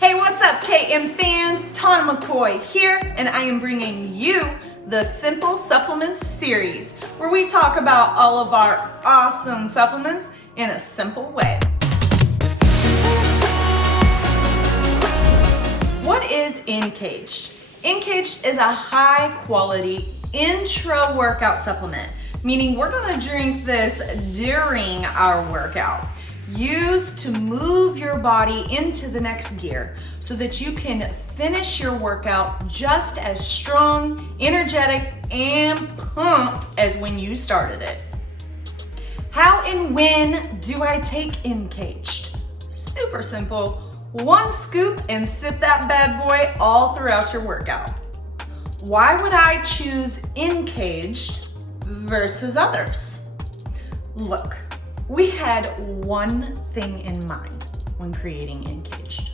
Hey, what's up, KM fans? Tawna McCoy here, and I am bringing you the Simple Supplements series, where we talk about all of our awesome supplements in a simple way. What is IN-KAGED? IN-KAGED is a high-quality intro workout supplement, meaning we're gonna drink this during our workout. Used to move your body into the next gear so that you can finish your workout just as strong, energetic, and pumped as when you started it. How and when do I take IN-KAGED? Super simple. 1 scoop and sip that bad boy all throughout your workout. Why would I choose IN-KAGED versus others? Look. We had one thing in mind when creating IN-KAGED,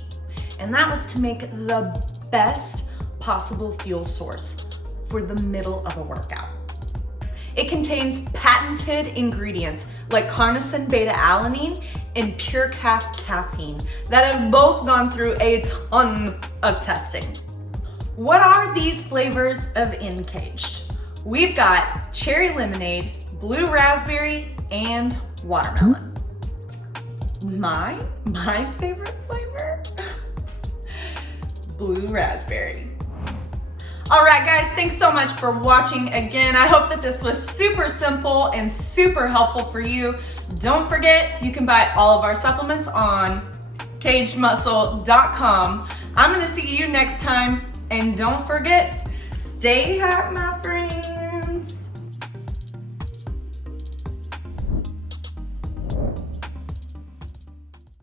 and that was to make the best possible fuel source for the middle of a workout. It contains patented ingredients like carnosine beta-alanine and pure caffeine that have both gone through a ton of testing. What are these flavors of IN-KAGED? We've got cherry lemonade, blue raspberry, and watermelon. My favorite flavor? Blue raspberry. All right, guys, thanks so much for watching again. I hope that this was super simple and super helpful for you. Don't forget, you can buy all of our supplements on KAGEDMUSCLE.com. I'm gonna see you next time, and don't forget, stay hot, my friends.